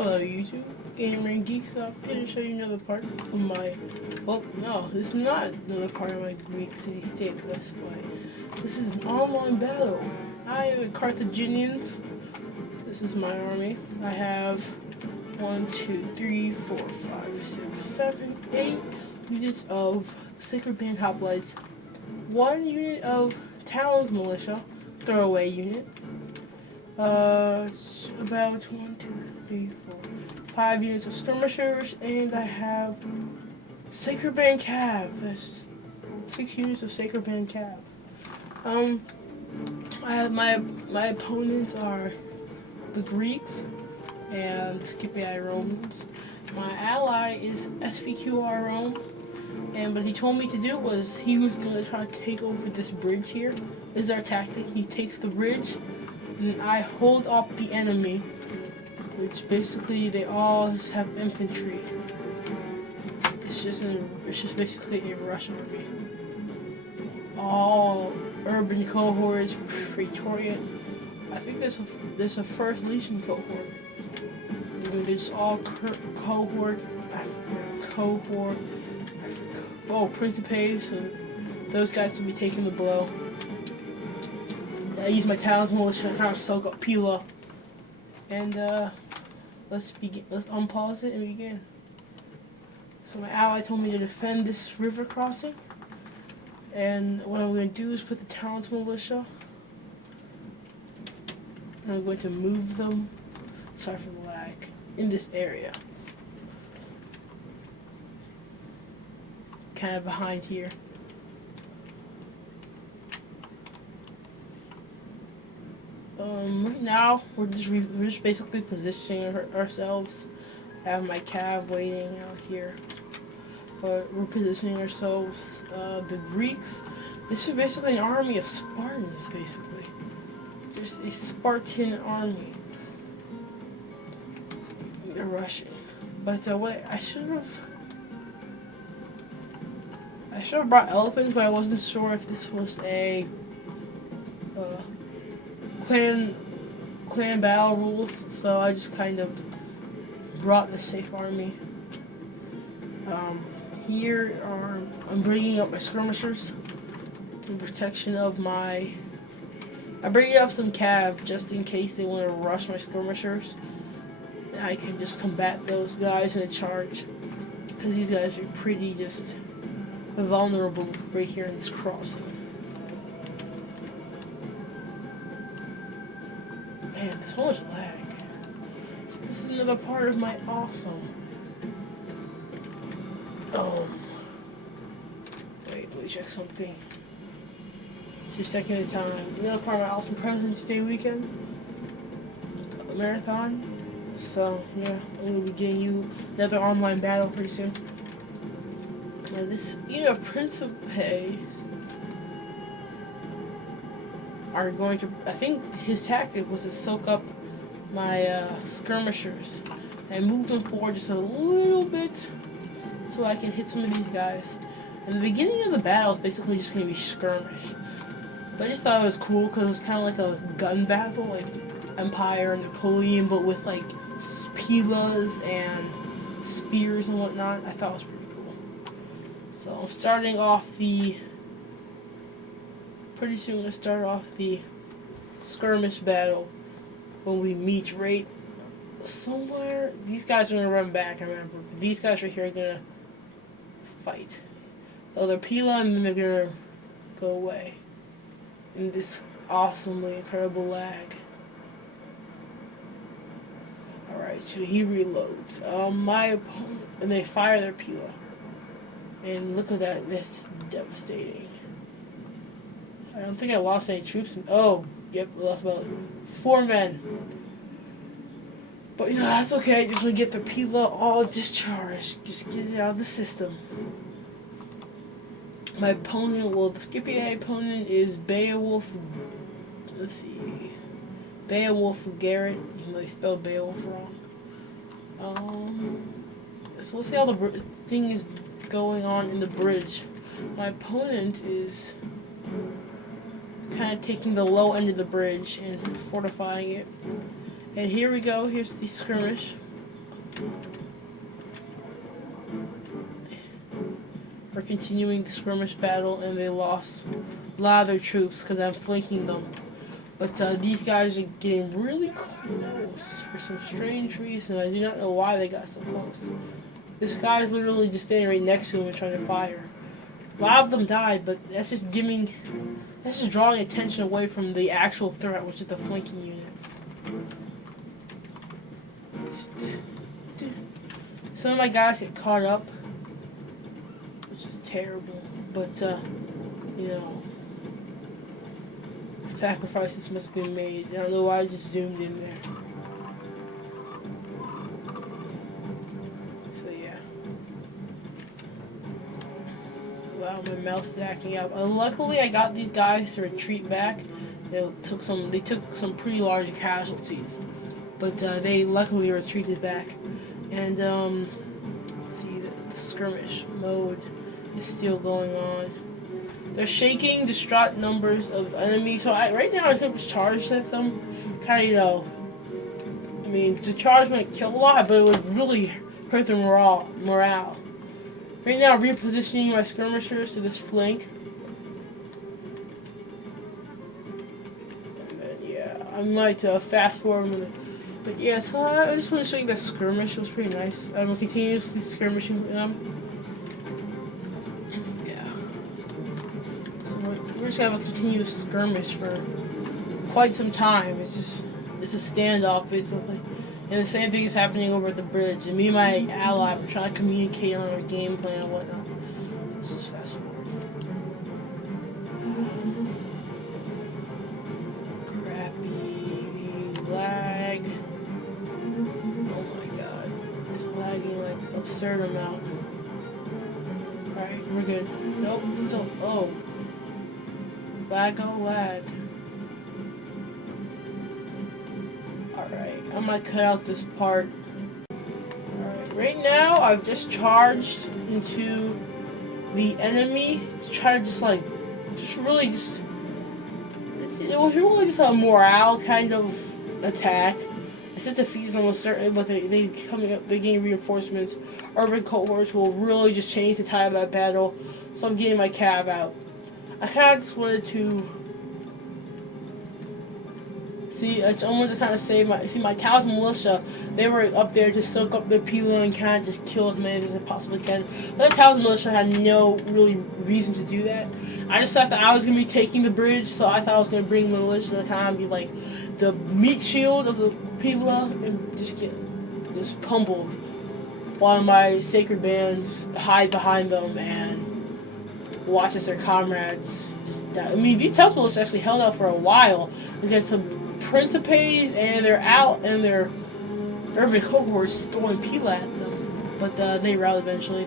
Hello YouTube, Gamer and Geeks up here to show you another part of my, well no, this is not another part of my Greek city-state Let's Play. This is an online battle. I am the Carthaginians. This is my army. I have 1, 2, 3, 4, 5, 6, 7, 8 units of Sacred Band Hoplites, 1 unit of Town's Militia, throwaway unit, it's about 1, 2, 3, 4, 5 units of skirmishers, and I have Sacred Band Cav. That's 6 units of Sacred Band Cav. I have my opponents are the Greeks and the Scipio Romans. My ally is SPQR Rome, and what he told me to do was he was going to try to take over this bridge here. This is our tactic. He takes the bridge, and I hold off the enemy, which basically they all just have infantry. It's just basically a Russian army. All urban cohorts, Praetorian. I think there's a first Legion cohort. There's all cohort. Principes, and those guys will be taking the blow. I use my Talons Militia to kind of soak up Pila. And let's begin. Let's unpause it and begin. So my ally told me to defend this river crossing, and what I'm going to do is put the Talons Militia. And I'm going to move them. Sorry for the lag. In this area. Kind of behind here. Right now we're just basically positioning ourselves. I have my cav waiting out here, but we're positioning ourselves. The Greeks. This is basically an army of Spartans, basically. Just a Spartan army. They're rushing, but wait, I should have brought elephants, but I wasn't sure if this was a clan battle rules, so I just kind of brought the safe army. I'm bringing up my skirmishers in protection of my. I'm bringing up some cav just in case they want to rush my skirmishers. I can just combat those guys in a charge, because these guys are pretty just vulnerable right here in this crossing. Man, there's so much lag. So this is another part of my awesome. Wait, let me check something. Just a second at a time. Another part of my awesome President's Day weekend marathon. So yeah, I'm gonna be getting you another online battle pretty soon. Now this, Principes are going to. I think his tactic was to soak up my skirmishers and move them forward just a little bit, so I can hit some of these guys. And the beginning of the battle is basically just gonna be skirmish. But I just thought it was cool because it was kind of like a gun battle, like Empire and Napoleon, but with like pilas and spears and whatnot. I thought it was pretty cool. So I'm starting off pretty soon I'm going to start off the skirmish battle when we meet right somewhere. These guys are going to run back, I remember. But these guys right here are going to fight. So they're pila and then they're going to go away in this awesomely incredible lag. Alright, so he reloads. My opponent, and they fire their pila. And look at that, that's devastating. I don't think I lost any troops. Yep, we lost about 4 men. But that's okay, just want to get the pila all discharged. Just get it out of the system. My opponent, the Scipio opponent is Beowulf. Let's see. Beowulf Garrett, even though he spelled Beowulf wrong. So let's see how the thing is going on in the bridge. My opponent is kind of taking the low end of the bridge and fortifying it. And here we go. Here's the skirmish. We're continuing the skirmish battle, and they lost a lot of their troops because I'm flanking them. But these guys are getting really close for some strange reason. I do not know why they got so close. This guy's literally just standing right next to him and trying to fire. A lot of them died, but that's just drawing attention away from the actual threat, which is the flanking unit. Some of my guys get caught up, which is terrible, but you know, sacrifices must be made. I don't know why I just zoomed in there. So yeah. Wow, my mouse is acting up. Luckily, I got these guys to retreat back. They took some pretty large casualties, but they luckily retreated back. And let's see, the skirmish mode is still going on. They're shaking distraught numbers of enemies. So right now I could have charged at them. Kind of, I mean, the charge might kill a lot, but it would really hurt their morale. Right now, I'm repositioning my skirmishers to this flank. And then, yeah, I might fast forward. But yeah, so I just want to show you that skirmish. It was pretty nice. I'm continuously skirmishing with them. We're just gonna have a continuous skirmish for quite some time. It's a standoff basically, and the same thing is happening over at the bridge. And me and my ally were trying to communicate on our game plan and whatnot. Let's just fast forward. Crappy lag. Oh my god, it's lagging like absurd amount. All right, we're good. Nope, still. Oh. Lag, oh lag. Alright, I might cut out this part. Alright, right now I've just charged into the enemy to try to it was really just a morale kind of attack. I said defeat is almost certain, but they coming up, they gain reinforcements. Urban cohorts will really just change the tide of that battle, so I'm getting my cab out. I kind of just wanted to I wanted to kind of save my Cal's militia. They were up there to soak up their people and kind of just kill as many as I possibly can. But the Cal's militia had no really reason to do that. I just thought that I was going to be taking the bridge, so I thought I was going to bring my militia to kind of be like the meat shield of the people and just get pummeled while my sacred bands hide behind them and watch as their comrades just die. I mean, these Templars actually held out for a while against some Principes and their urban cohorts throwing pila at them, but they routed eventually.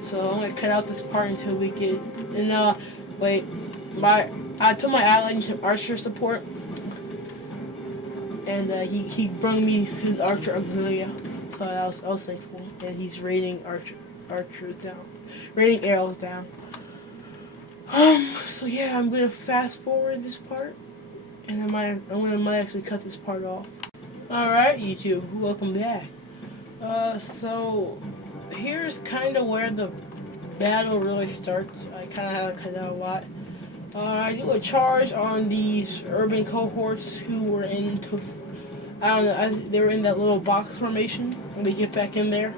So I'm gonna cut out this part until we get. And wait, I told my ally need some archer support, and he brought me his archer auxilia, so I was thankful. And he's raiding archers down, raiding arrows down. So yeah, I'm gonna fast forward this part, and I might actually cut this part off. Alright, YouTube, welcome back. So here's kind of where the battle really starts. I kind of had to cut out a lot. I do a charge on these urban cohorts who were in, I don't know, they were in that little box formation, and they get back in there.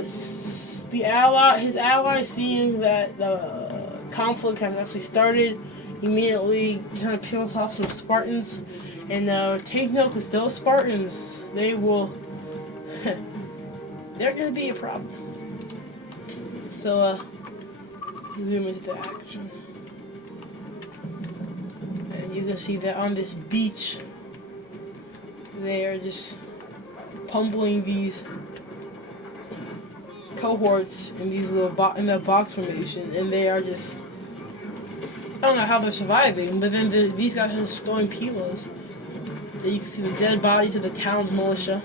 His ally, seeing that the conflict has actually started, immediately kind of peels off some Spartans. And take note, because those Spartans, they're going to be a problem. So, zoom into the action. And you can see that on this beach, they are just pummeling these cohorts in these little in that box formation, and they are just, I don't know how they're surviving, but then these guys are just throwing pilas. You can see the dead body to the town's militia.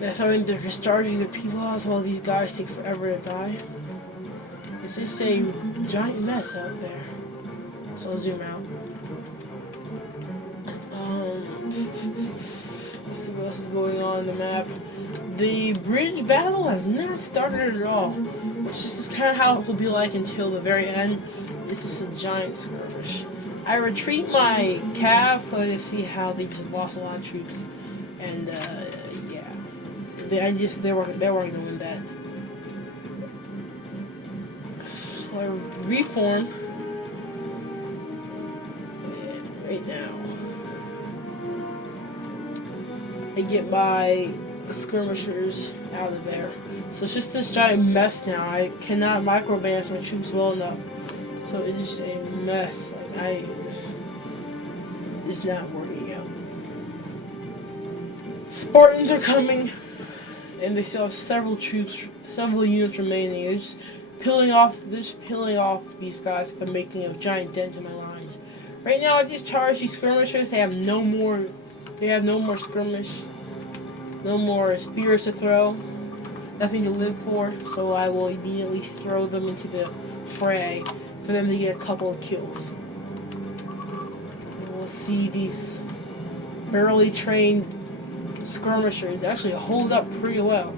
They're restarting the pilas while these guys take forever to die. It's just a giant mess out there. So I'll zoom out. Let's see what else is going on the map. The bridge battle has not started at all. It's just kind of how it will be like until the very end. This is a giant skirmish. I retreat my cav because I just see how they just lost a lot of troops, and yeah, they weren't going to win that. So I reform right now. I get my skirmishers out of there. So it's just this giant mess now. I cannot micromanage my troops well enough. So it is a mess. Like it's not working out. Spartans are coming, and they still have several units remaining. They're just peeling off these guys that are making a giant dent in my lines. Right now, I just charge these skirmishers. They have no more skirmish, no more spears to throw, nothing to live for. So I will immediately throw them into the fray for them to get a couple of kills. And we'll see these barely trained skirmishers actually hold up pretty well.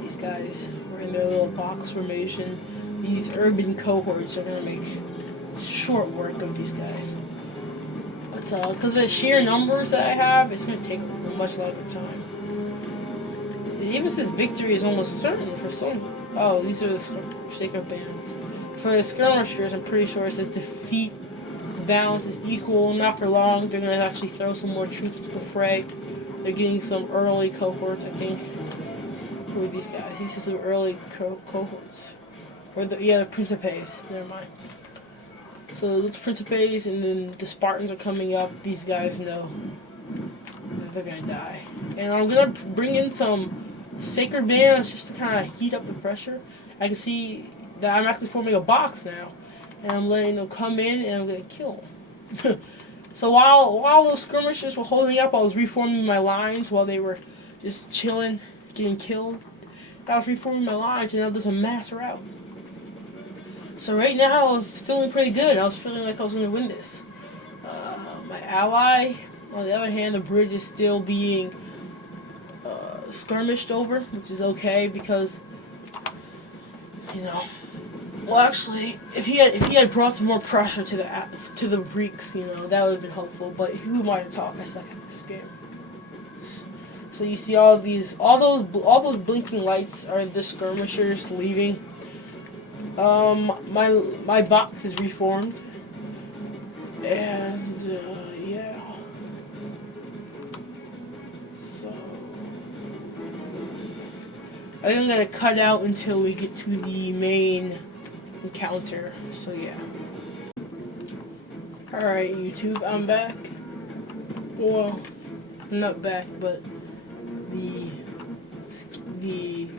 These guys were in their little box formation. These urban cohorts are going to make short work of these guys. But because of the sheer numbers that I have, it's going to take a much longer time. It even says victory is almost certain for some. Oh, these are the shaker bands. For the skirmishers, I'm pretty sure it says defeat balance is equal. Not for long. They're going to actually throw some more troops into the fray. They're getting some early cohorts, I think. Who are these guys? These are some early cohorts. Or the Principes. Never mind. So those Principes, and then the Spartans are coming up. These guys know that they're going to die. And I'm going to bring in some sacred bands just to kind of heat up the pressure. I can see that I'm actually forming a box now, and I'm letting them come in, and I'm gonna kill them. So while those skirmishers were holding up, I was reforming my lines while they were just chilling, getting killed. I was reforming my lines, and now there's a mass rout. So right now I was feeling pretty good. I was feeling like I was gonna win this. My ally, on the other hand, the bridge is still being skirmished over, which is okay because, you know, well, actually, if he had brought some more pressure to the Greeks, you know, that would have been helpful. But who am I to talk? I suck at this game. So you see all those blinking lights are the skirmishers leaving. My box is reformed, and yeah. I think I'm gonna cut out until we get to the main encounter. So yeah. Alright, YouTube, I'm back. Well, I'm not back, but the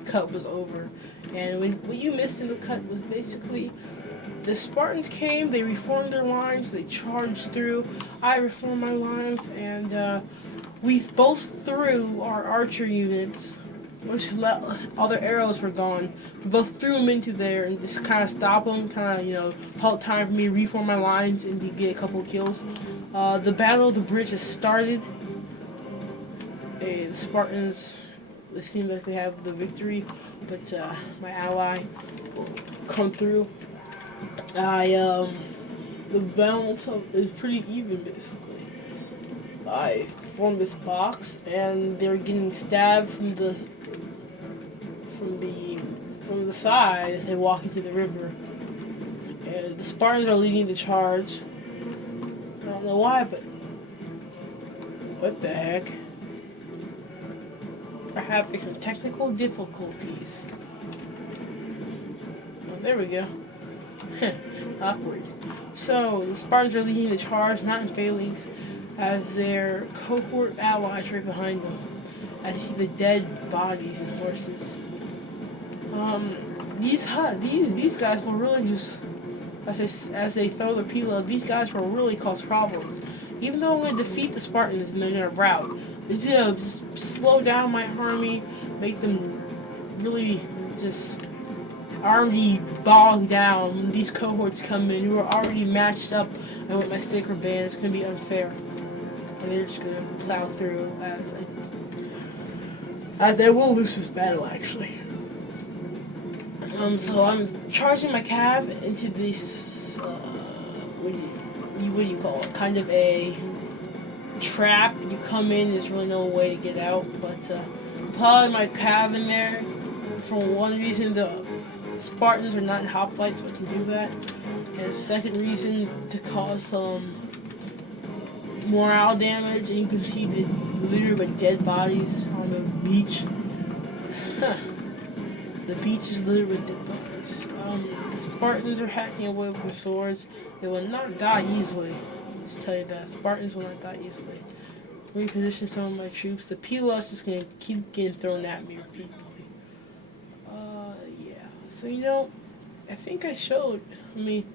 cut was over. And what you missed in the cut was basically the Spartans came, they reformed their lines, they charged through. I reformed my lines, and we both threw our archer units, which all their arrows were gone. We both threw them into there and just kind of stop them, kind of, you know, halt time for me to reform my lines and to get a couple of kills. The Battle of the Bridge has started. The Spartans, it seems like they have the victory, but my ally will come through. The balance is pretty even, basically. I formed this box, and they're getting stabbed from the side as they walk into the river. And the Spartans are leading the charge. I don't know why, but what the heck? We're having some technical difficulties. Oh, there we go. Awkward. So the Spartans are leading the charge, not in phalanx, as their cohort allies right behind them. As you see the dead bodies and horses. These guys will really just, as they throw the payload, these guys will really cause problems. Even though I'm going to defeat the Spartans and they're going to rout, it's going to just slow down my army, make them really just already bogged down. When these cohorts come in who are already matched up, and with my sacred band, it's going to be unfair. and they're just gonna plow through as they will lose this battle actually. So I'm charging my cav into this what do you call it? Kind of a trap. You come in, there's really no way to get out, but probably my cav in there. For one reason, the Spartans are not in hoplite, so I can do that. And the second reason, to cause some morale damage, and you can see the litter with dead bodies on the beach. The beach is littered with dead bodies. The Spartans are hacking away with their swords. They will not die easily. Let's tell you that. Spartans will not die easily. Reposition some of my troops. The PLS is just gonna keep getting thrown at me repeatedly. Yeah. So I think I showed. I mean,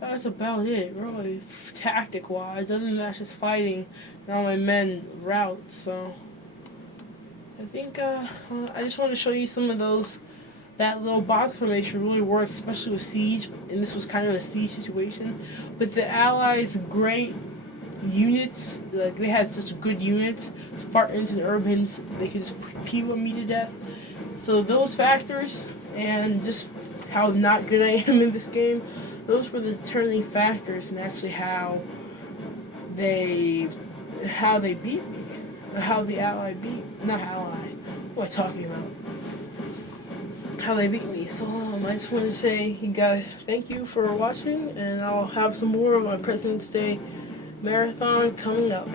that's about it, really, tactic-wise. Other than that, just fighting, and all my men rout. So I think I just want to show you some of those. That little box formation really works, especially with siege, and this was kind of a siege situation. But the Allies' great units, like they had such good units, Spartans and Urbans, they could just peel me to death. So those factors, and just how not good I am in this game, those were the determining factors in actually how they beat me, or how the ally beat, not ally, what am I talking about? How they beat me. So I just want to say, you guys, thank you for watching, and I'll have some more of my President's Day marathon coming up.